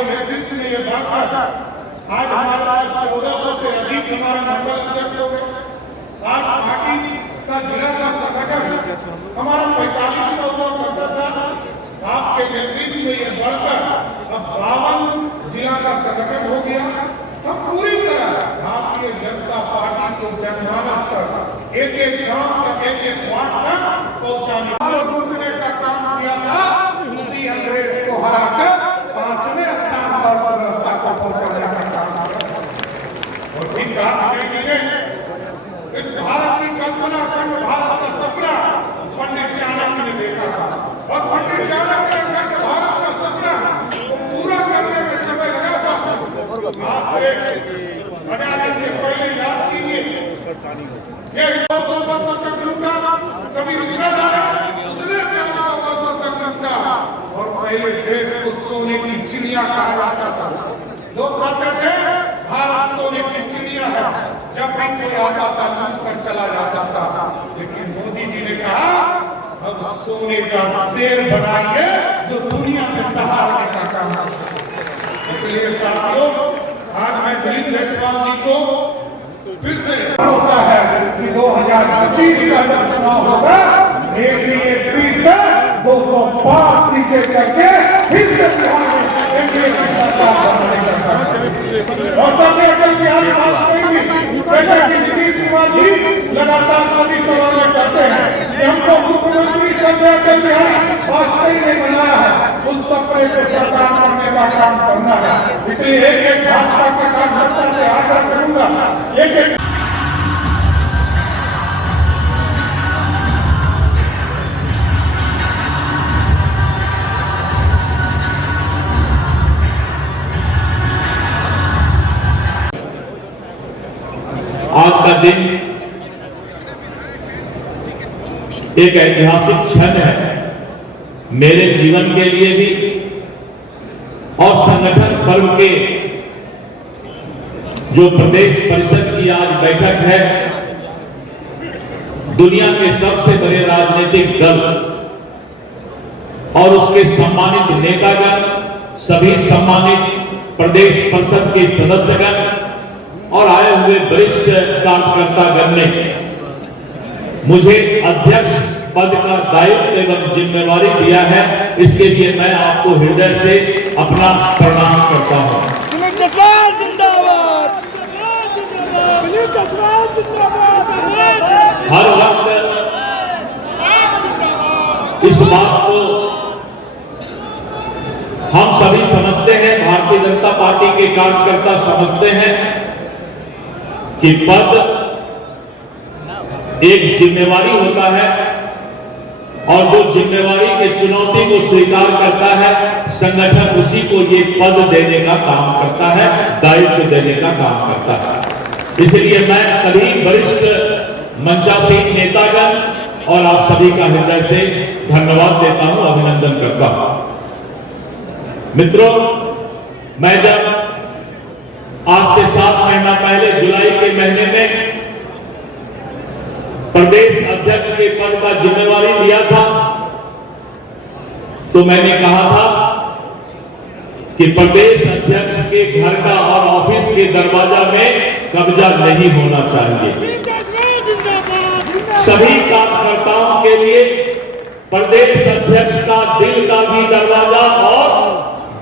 आपके नेतृत्व में ये बात आज हमारे पास 1400 से अधिक हमारे मंडल अध्यक्ष हो गए। आज पार्टी का जिला का संगठन हमारा 45 का हुआ करता था, आपके नेतृत्व में ये बढ़कर अब 52 जिला का संगठन हो गया। हम पूरी तरह भारतीय जनता पार्टी को जनमानस तक एक एक गांव तक एक एक वार्ड तक पहुंचाने का काम किया था। उसी अंग्रेज को हराकर 5वें स्थान पर व्यवस्था को पहुंचाने का काम किया। और फिर इस भारत की कल्पना खंड भारत का सपना पंडित चाणक्य ने देखा था, और पंडित चाणक्य ने खंड भारत का सपना पूरा करने में समय लगा था। आजादी के पहले याद कीजिए, ये 200 वर्षों तक लूटा, कभी निकल आया, उसने 400 वर्षों तक लूटा, और पहले देश को सोने की चिड़िया कहा जाता था। लोग कहते थे भारत सोने की चिड़िया है, जब भी कोई आता था लूट कर चला जाता था। लेकिन मोदी जी ने कहा अब सोने का शेर बनाएंगे जो दुनिया में दहाड़ने का काम करे। इसलिए साथियों, आज मैं दिलीप जायसवाल जी को फिर से भरोसा है कि 2025 का जब चुनाव होगा, एनडीए से 205 सीटें करके फिर से बिहार में एनडीए की सरकार बनाने का काम करेंगे। और सबसे अटल बिहारी वाजपेयी जी, जैसे कि नीतीश कुमार जी लगातार सभी सवाल में कहते हैं कि हमको मुख्यमंत्री संजय अटल बिहारी वाजपेयी ने बनाया है, उस सपने को साकार करने का काम करना है। इसलिए एक एक भाजपा के कार्यकर्ता से आग्रह करूंगा, एक एक आज का दिन एक ऐतिहासिक क्षण है मेरे जीवन के लिए भी, और संगठन पर्व के जो प्रदेश परिषद की आज बैठक है, दुनिया के सबसे बड़े राजनीतिक दल और उसके सम्मानित नेतागण, सभी सम्मानित प्रदेश परिषद के सदस्यगण और आए हुए वरिष्ठ कार्यकर्तागण ने मुझे अध्यक्ष पद का दायित्व एवं जिम्मेवारी दिया है। इसके लिए मैं आपको हृदय से अपना प्रणाम करता हूं। हर वक्त इस बात को हम सभी समझते हैं, भारतीय जनता पार्टी के कार्यकर्ता समझते हैं कि पद एक जिम्मेवारी होता है, और जो जिम्मेवारी के चुनौती को स्वीकार करता है, संगठन उसी को ये पद देने का काम करता है, दायित्व देने का काम करता है। इसलिए मैं सभी वरिष्ठ मंचासीन नेतागण और आप सभी का हृदय से धन्यवाद देता हूं, अभिनंदन करता हूं। मित्रों, मैं जब आज से 7 महीना पहले जुलाई के महीने में प्रदेश अध्यक्ष के पद का जिम्मेवारी लिया था, तो मैंने कहा था कि प्रदेश अध्यक्ष के घर का और ऑफिस के दरवाजा में कब्जा नहीं होना चाहिए। सभी कार्यकर्ताओं के लिए प्रदेश अध्यक्ष का दिल का भी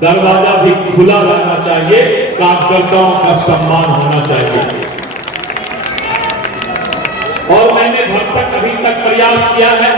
दरवाजा भी खुला रहना चाहिए, कार्यकर्ताओं का सम्मान होना चाहिए। और मैंने भरसक अभी तक प्रयास किया है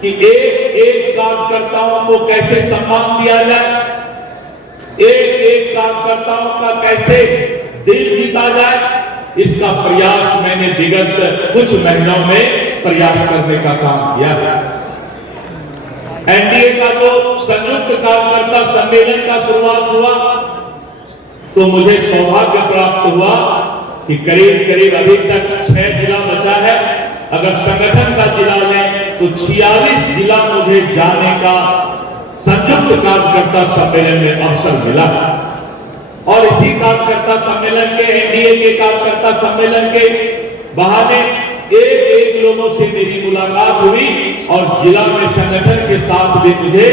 कि एक एक कार्यकर्ताओं को कैसे सम्मान दिया जाए, एक एक कार्यकर्ताओं का कैसे दिल जीता जाए, इसका प्रयास मैंने विगत कुछ महीनों में प्रयास करने का काम किया है। एनडीए का जो संयुक्त कार्यकर्ता सम्मेलन का शुरुआत हुआ, तो मुझे सौभाग्य प्राप्त हुआ कि करीब करीब अभी तक 6 जिला बचा है। अगर संगठन का जिला लें तो 46 जिला मुझे जाने का संयुक्त कार्यकर्ता सम्मेलन में अवसर मिला। और इसी कार्यकर्ता सम्मेलन के, एनडीए के कार्यकर्ता सम्मेलन के बहाने एक लोगों से मेरी मुलाकात हुई, और जिला में संगठन के साथ भी मुझे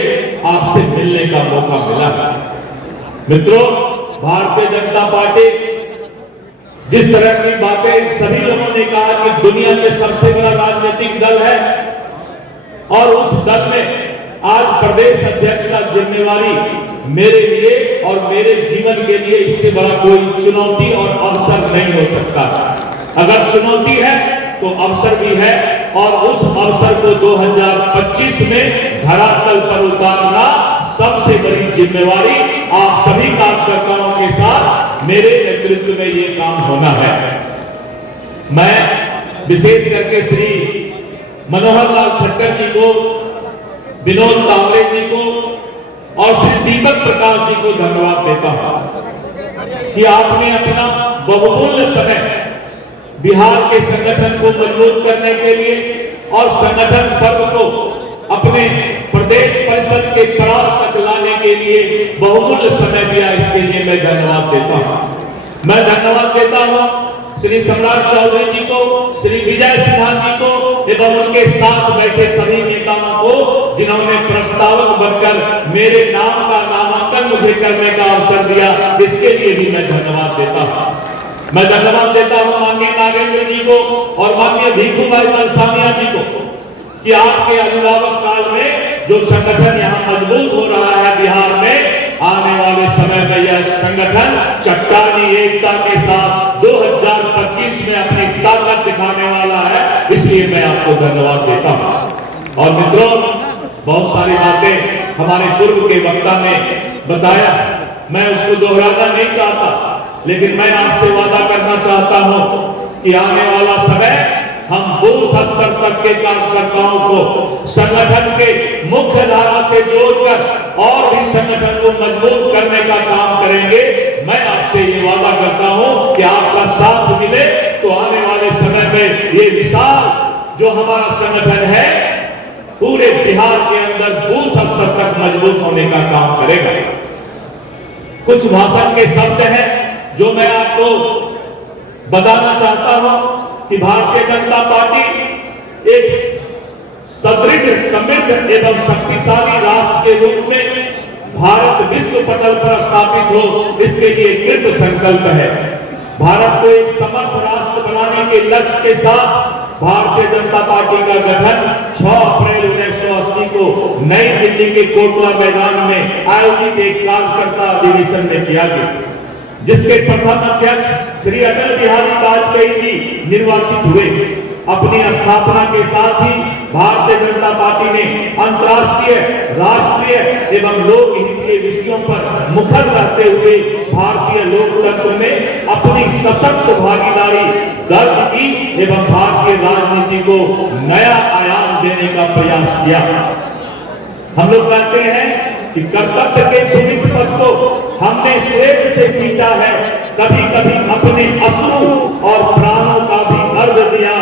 आपसे मिलने का मौका मिला। मित्रों, भारतीय जनता पार्टी जिस तरह की बातें सभी लोगों ने कहा कि दुनिया के सबसे बड़ा राजनीतिक दल है और उस दल में आज प्रदेश अध्यक्ष का जिम्मेवारी मेरे लिए और मेरे जीवन के लिए इससे बड़ा कोई चुनौती और अवसर नहीं हो सकता। अगर चुनौती है तो अवसर भी है और उस अवसर को 2025 में धरातल पर उतारना सबसे बड़ी जिम्मेवारी आप सभी कार्यकर्ताओं के साथ मेरे नेतृत्व में ये काम होना है। मैं विशेष करके श्री मनोहर लाल खट्टर जी को, विनोद तावड़े जी को और श्री दीपक प्रकाश जी को धन्यवाद देता हूं कि आपने अपना बहुमूल्य समय बिहार के संगठन को मजबूत करने के लिए और संगठन पर्व को अपने प्रदेश परिषद के पड़ाव तक लाने के लिए बहुमूल्य समय दिया। इसके लिए मैं धन्यवाद देता हूं। मैं धन्यवाद देता हूं श्री सम्राट चौधरी जी को, श्री विजय सिन्हा जी को एवं उनके साथ बैठे सभी नेताओं को जिन्होंने प्रस्तावक बनकर मेरे नाम का नामांकन मुझे करने का अवसर दिया। इसके लिए भी मैं धन्यवाद देता हूं। मैं धन्यवाद देता हूं माननीय नागेंद्र जी को और माननीय भीखूभाई दलसानिया जी को कि आपके अभिभावक काल में जो संगठन यहाँ मजबूत हो रहा है बिहार में, आने वाले समय में यह संगठन चट्टानी एकता के साथ 2025 में अपनी ताकत दिखाने वाला है। इसलिए मैं आपको धन्यवाद देता हूं। और मित्रों, बहुत सारी बातें हमारे पूर्व के वक्ता ने बताया, मैं उसको दोहराना नहीं चाहता, लेकिन मैं आपसे वादा करना चाहता हूं कि आने वाला समय हम बूथ स्तर तक के कार्यकर्ताओं को संगठन के मुख्य धारा से जोड़कर और भी संगठन को मजबूत करने का काम करेंगे। मैं आपसे ये वादा करता हूं कि आपका साथ मिले तो आने वाले समय में ये विशाल जो हमारा संगठन है पूरे बिहार के अंदर बूथ स्तर तक मजबूत होने का काम करेगा। कुछ भाषण के शब्द हैं जो मैं आपको बताना चाहता हूं कि भारतीय जनता पार्टी एक सदृढ़, समृद्ध एवं शक्तिशाली राष्ट्र के रूप में भारत विश्व पटल पर स्थापित हो, इसके लिए कृत संकल्प है। भारत को एक समर्थ राष्ट्र बनाने के लक्ष्य के साथ भारतीय जनता पार्टी का गठन 6 अप्रैल 1980 को नई दिल्ली के कोटला मैदान में आयोजित एक कार्यकर्ता अधिवेशन में किया गया, जिसके प्रथम अध्यक्ष श्री अटल बिहारी वाजपेयी जी निर्वाचित हुए। अपनी स्थापना के साथ ही भारतीय जनता पार्टी ने अंतर्राष्ट्रीय, राष्ट्रीय एवं लोकहित के विषयों पर मुखर रहते हुए भारतीय लोकतंत्र में अपनी सशक्त भागीदारी दर्ज की एवं भारतीय राजनीति को नया आयाम देने का प्रयास किया। हम लोग कहते हैं कि कर्तव्य के दुर्नित पथ को हमने श्वेत से सींचा है, कभी कभी अपने अश्रु और प्राणों का भी अर्घ दिया,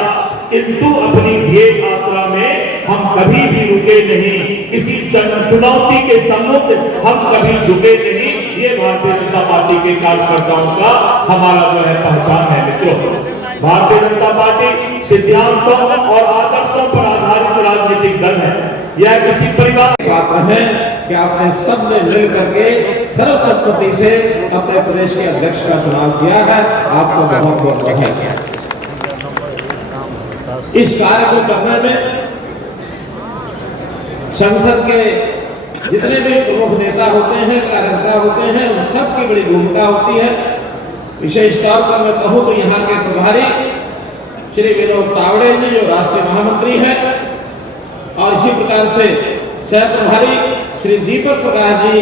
किंतु अपनी ध्येय यात्रा में हम कभी भी रुके नहीं, किसी चुनौती के सम्मुख हम कभी झुके नहीं। ये भारतीय जनता पार्टी के कार्यकर्ताओं का हमारा जो है पहचान है। मित्रों, भारतीय जनता पार्टी सिद्धांतों और आदर्शों पर आधारित राजनीतिक दल है। यह किसी परिवार पात्र है कि आपने सब ने मिल करके सर्वसम्मति से अपने प्रदेश के अध्यक्ष का चुनाव किया है। आपको बहुत बहुत बधाई। इस कार्य को करने में संगठन के जितने भी प्रमुख नेता होते हैं, कार्यकर्ता होते हैं, उन सबकी बड़ी भूमिका होती है। विशेष तौर पर मैं कहूँ तो यहाँ के प्रभारी श्री विनोद तावड़े जी जो राष्ट्रीय महामंत्री हैं, और इसी प्रकार से सह प्रभारी श्री दीपक प्रकाश जी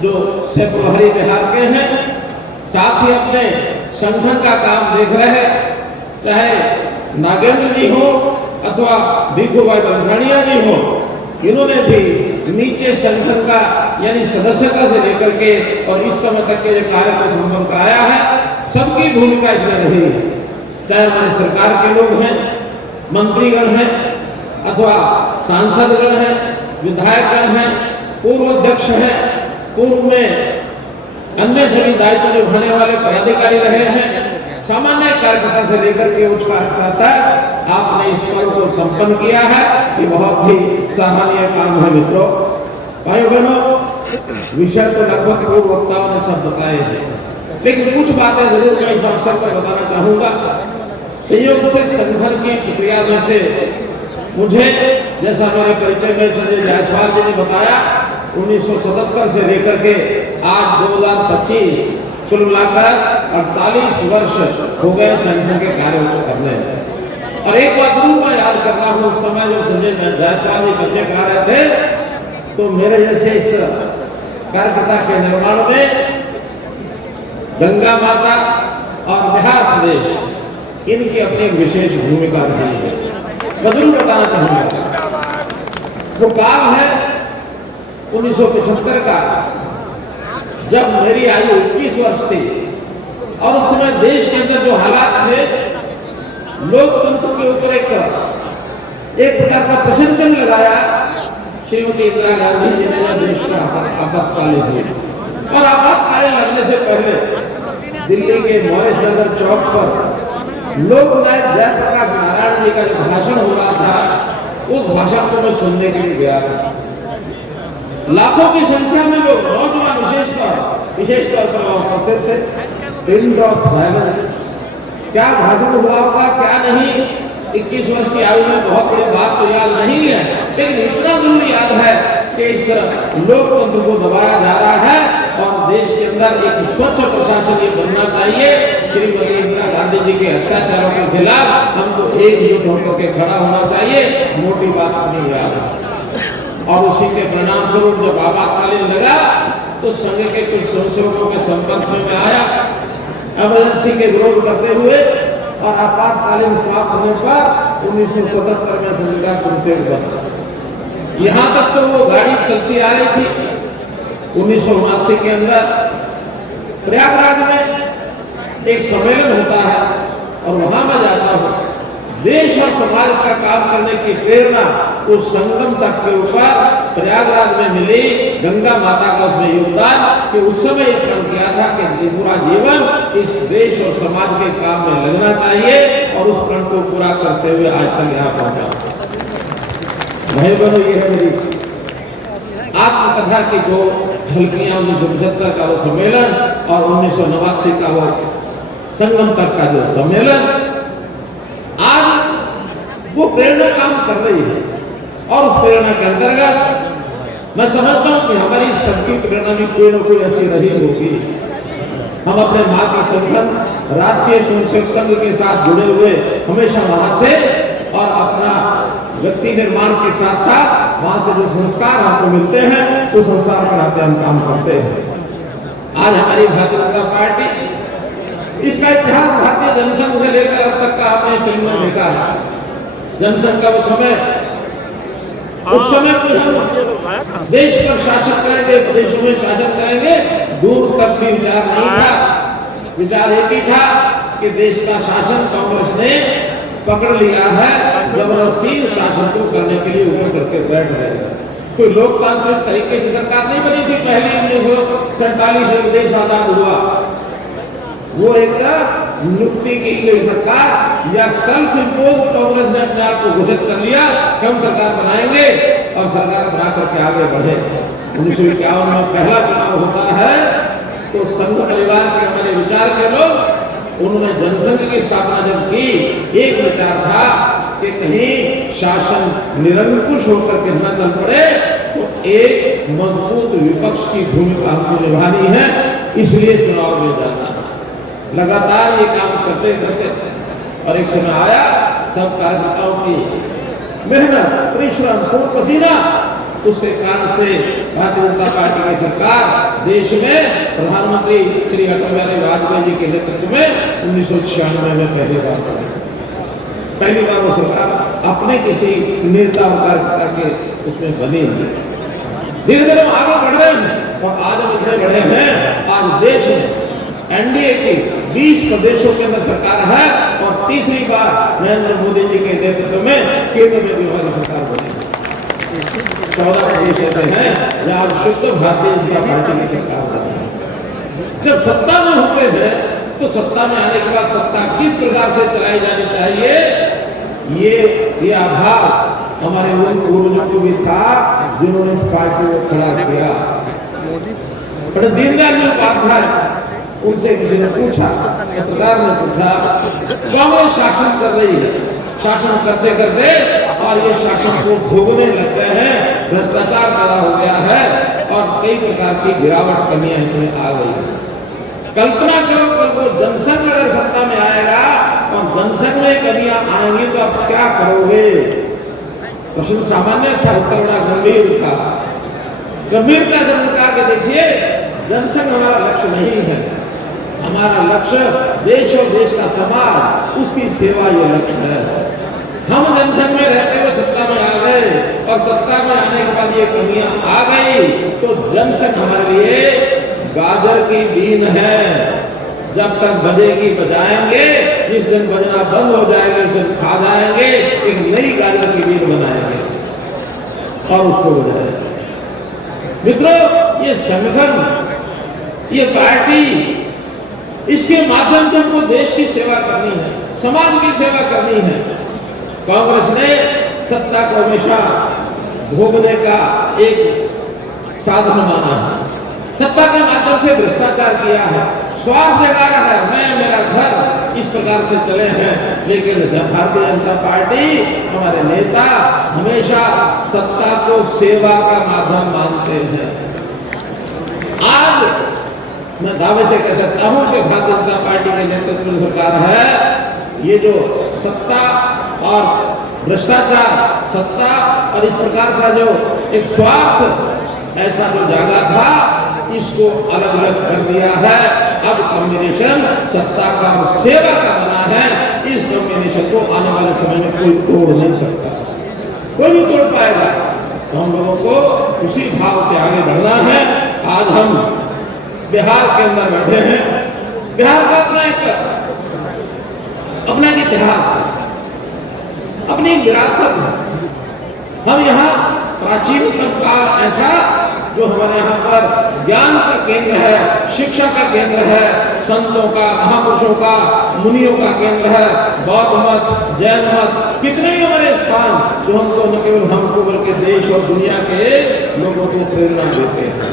जो सह प्रभारी बिहार के हैं, साथ ही अपने संगठन का काम देख रहे हैं, चाहे नागेंद्र जी हो अथवा भीखूभाई दलसानिया जी हो, इन्होंने भी नीचे संगठन का यानी सदस्यता से लेकर के और इस समय तक के जो कार्य को संपन्न कराया है, सबकी भूमिका इसमें रही है। चाहे हमारी सरकार के लोग हैं, मंत्रीगण हैं अथवा सांसदगण हैं, विधायकगण हैं, पूर्व अध्यक्ष हैं, पूर्व में अन्य सभी दायित्व निभाने वाले पदाधिकारी रहे हैं, सामान्य कार्यकर्ता से लेकर के उच्च कार्यकर्ता, आपने इस पद को संपन्न किया है। ये बहुत ही सराहनीय काम है। मित्रों, भाइयों बहनों, विषय तो लगभग पूर्व वक्ताओं ने सब बताए हैं, लेकिन कुछ बातें जरूर मैं इस अवसर पर बताना चाहूंगा। संयोग से संगठन की प्रक्रिया में से मुझे, जैसा मेरे परिचय में संजय जायसवाल जी ने बताया, 1977 से लेकर के आज 2025 कुल मिलाकर 48 वर्ष हो गए संगठन के कार्यों को करने। और एक बात जरूर मैं याद कर रहा हूँ, उस समय जब संजय जायसवाल जी परिचय करा रहे थे तो मेरे जैसे इस कार्यकर्ता के निर्माण में गंगा माता और बिहार प्रदेश इनकी अपनी विशेष भूमिका रही है। मैं जरूर बताना चाहूंगा, वो काल है 1975 का, जब मेरी आयु 21 वर्ष थी और उस समय देश के अंदर जो हालात थे, लोकतंत्र के ऊपर एक प्रकार का प्रश्न चिन्ह लगाया श्रीमती इंदिरा गांधी जी ने देश का आपातकालीन हुई। और आपातकालीन लगने से पहले दिल्ली के मॉरिस नगर चौक पर लोकनायक जयप्रकाश नारायण जी का जो भाषण हो रहा था, उस भाषण को मैं सुनने के लिए गया था। लाखों की संख्या में लोग, नौजवान विशेष तौर पर उपस्थित थे। पिन ऑफ साइलेंस, क्या भाषण हुआ होगा क्या नहीं, 21 वर्ष की आयु में बहुत बड़ी बात तो याद नहीं है, लेकिन इतना जरूर याद है कि इस लोकतंत्र को दबाया जा रहा है और देश के अंदर एक स्वच्छ प्रशासन ये बनना चाहिए। श्रीमती इंदिरा गांधी जी के अत्याचारों के खिलाफ हमको एकजुट होकर के खड़ा होना चाहिए, मोटी बात नहीं याद। और उसी के परिणाम स्वरूप जब आपातकालीन लगा तो संघ के कुछ स्वयंसेवकों के संपर्क में आया, इमरजेंसी के विरोध करते हुए, और आपातकालीन समाप्त होने पर 1977 में संघ का स्वयंसेवक बना। यहाँ तक तो वो गाड़ी चलती आ रही थी। 1979 के अंदर प्रयागराज में एक सम्मेलन होता है और वहां मैं जाता हूँ। देश और समाज का काम करने की प्रेरणा उस संगम तट के ऊपर प्रयागराज में मिली। गंगा माता का उसमें योगदान कि उस समय एक प्रण किया था कि पूरा जीवन इस देश और समाज के काम में लगना चाहिए, और उस प्रण को पूरा करते हुए आज तक यहाँ पहुंचा। भाई बनो, ये है मेरी आत्मकथा की जो झलकियां, 1975 का वो सम्मेलन और 1989 का वो संगम तट का जो सम्मेलन, आज वो प्रेरणा काम कर रही है। और उस प्रेरणा के अंतर्गत मैं समझता हूं कि हमारी सबकी प्रेरणा भी कोई न कोई ऐसी रही होगी। हम अपने मातृ संगठन राष्ट्रीय स्वयंसेवक संघ के साथ जुड़े हुए हमेशा वहां से, और अपना व्यक्ति निर्माण के साथ साथ वहां से जो संस्कार हमको मिलते हैं उस संस्कार पर आते हम काम करते हैं। आज हमारी भारतीय जनता पार्टी, इसका इतिहास भारतीय जनसंघ से लेकर अब तक का आपने फिल्म में देखा है। जनसंघ का उस समय कोई हम देश पर शासन करेंगे, प्रदेशों में शासन करेंगे, दूर तक भी विचार नहीं था। विचार एक ही था कि देश का शासन कांग्रेस ने पकड़ लिया है, जबरदस्ती शासन को करने के लिए ऊपर करके बैठ गए। कोई लोकतांत्रिक तरीके से सरकार नहीं बनी थी। पहली 1947 से देश आजाद हुआ, वो एक नियुक्ति की गई सरकार या सेल्फ इम्पोज कांग्रेस ने अपने आप को घोषित कर लिया कि हम सरकार बनाएंगे और सरकार बना करके आगे बढ़े। 1951 में पहला चुनाव होता है तो संघ परिवार के हमारे विचार के लोग, उन्होंने जनसंघ की स्थापना जब की, एक विचार था कि कहीं शासन निरंकुश होकर के न चल पड़े तो एक मजबूत विपक्ष की भूमिका हमको निभानी है, इसलिए चुनाव में जाना। लगातार ये काम करते करते और एक समय आया, सब कार्यकर्ताओं की मेहनत, परिश्रम, खून पसीना, उसके कारण से भारतीय जनता पार्टी की सरकार देश में प्रधानमंत्री श्री अटल बिहारी वाजपेयी जी के नेतृत्व में 1996 में पहली बार वो सरकार अपने किसी नेता और कार्यकर्ता के उसमें बनी। धीरे धीरे हम आगे बढ़ रहे हैं और आज हम इतने बढ़े हैं, आज देश में एनडीए की 20 प्रदेशों के अंदर सरकार है और तीसरी बार नरेंद्र मोदी जी के नेतृत्व में केंद्र में भी हमारी सरकार बनी। 14 प्रदेश ऐसे हैं जहां शुद्ध भारतीय जनता पार्टी की सरकार बनी। जब सत्ता में होते हैं तो सत्ता में आने के बाद सत्ता किस प्रकार से चलाई जानी चाहिए, ये आभास हमारे उन पूर्वजों को भी था जिन्होंने इस पार्टी को खड़ा किया। पंडित दीनदयाल उपाध्याय, उनसे किसी ने पूछा, पत्रकार ने पूछा, कांग्रेस शासन कर रही है, शासन करते करते और ये शासन को भोगने लग गए हैं, भ्रष्टाचार पैदा हो गया है और कई प्रकार की गिरावट कमियां इसमें आ गई। कल्पना करो कि वो जनसंघ अगर सत्ता में आएगा और जनसंघ में कमियां आएंगी तो आप क्या करोगे? प्रश्न सामान्य था, उत्तर बड़ा गंभीर था। गंभीरता से उनका के देखिए, जनसंघ हमारा लक्ष्य नहीं है, हमारा लक्ष्य देश और देश का समाज, उसकी सेवा ये लक्ष्य है। हम जनसंघ में रहते हुए सत्ता में आ गए और सत्ता में आने के बाद ये कमियां आ गई तो जनसंघ हमारे लिए गाजर की बीन है। जब तक बजेगी बजाएंगे, जिस दिन बजना बंद हो जाएगा उस दिन खा जाएंगे, एक नई गाजर की बीन बनाएंगे और उसको बजाएंगे। मित्रों, ये संगठन, ये पार्टी, इसके माध्यम से हमको देश की सेवा करनी है, समाज की सेवा करनी है। कांग्रेस ने सत्ता को हमेशा भोगने का एक साधन माना है, सत्ता के माध्यम से भ्रष्टाचार किया है, स्वार्थ जगाया है, मैं मेरा घर, इस प्रकार से चले हैं। लेकिन भारतीय जनता पार्टी, हमारे नेता हमेशा सत्ता को सेवा का माध्यम मानते हैं। आज मैं दावे से कह सकता हूं कि भारतीय जनता पार्टी के नेतृत्व में सरकार है, ये जो सत्ता और भ्रष्टाचार, सत्ता और इस प्रकार का जो एक स्वार्थ ऐसा जो जागा था, इसको अलग अलग कर दिया है। अब कॉम्बिनेशन सत्ता का और सेवा का बना है। इस कॉम्बिनेशन को आने वाले समय में कोई तोड़ नहीं सकता, कोई नहीं तोड़ पाएगा। तो हम लोगों को उसी भाव से आगे बढ़ना है। आज हम बिहार के अंदर बैठे हैं। बिहार का अपना एक इतिहास है, अपनी विरासत है। हम यहाँ प्राचीनतम काल ऐसा जो हमारे यहाँ पर ज्ञान का केंद्र है, शिक्षा का केंद्र है, संतों का, महापुरुषों का, मुनियों का केंद्र है, बौद्ध मत, जैन मत, कितने ही हमारे स्थान जो हमको न केवल हमको बल्कि देश और दुनिया के लोगों को प्रेरणा देते हैं।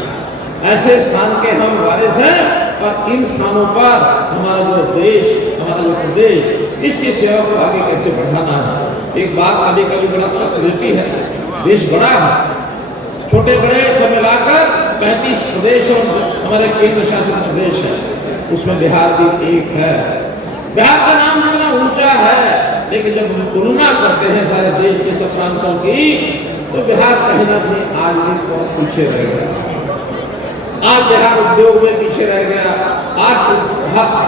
ऐसे स्थान के हम वारिस हैं और इन स्थानों पर हमारा जो देश, हमारा जो प्रदेश, इसकी सेवा को आगे कैसे बढ़ाना है। एक बात कभी कभी बड़ा कष्ट देती है, देश बड़ा है, छोटे बड़े सब मिलाकर 35 प्रदेश और हमारे केंद्र शासित प्रदेश है, उसमें बिहार भी एक है। बिहार का नाम जितना ऊंचा है, लेकिन जब हम तुलना करते हैं सारे देश के सब प्रांतों की, तो बिहार कहीं ना कहीं आज भी बहुत पीछे रह गया। आज बिहार उद्योग में पीछे रह गया, आज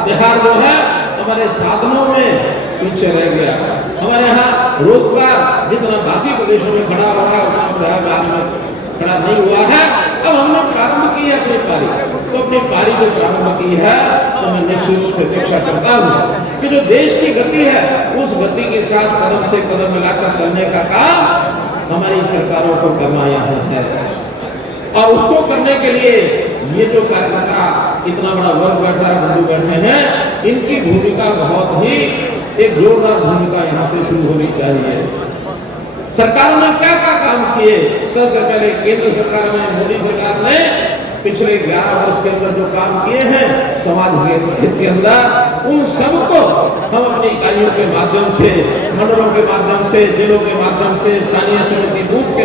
बिहार जो है हमारे साधनों में पीछे रह गया। हमारे यहाँ रोजगार जितना बाकी प्रदेशों में खड़ा हो रहा है उतना बिहार में खड़ा नहीं हुआ है। अब हमने प्रारंभ की है अपनी पारी, तो अपनी पारी जो प्रारंभ की है तो मैं निश्चित रूप से अपेक्षा करता हूँ कि जो देश की गति है उस गति के साथ कदम से कदम मिलाकर चलने का काम हमारी सरकारों को करना यहाँ है। और उसको करने के लिए ये जो कार्यकर्ता इतना बड़ा वर्ग बैठ रहा है, बंधु बैठे हैं, इनकी भूमिका बहुत ही एक जोरदार भूमिका यहाँ से शुरू होनी चाहिए। सरकारों ने क्या क्या काम किए? सबसे पहले केंद्र सरकार में, मोदी सरकार ने पिछले 11 वर्ष के अंदर जो काम किए हैं समाज हित के अंदर, उन सबको हम अपनी इकाइयों के माध्यम से, मंडलों के माध्यम से, जिलों के माध्यम से, स्थानीय समिति बूथ के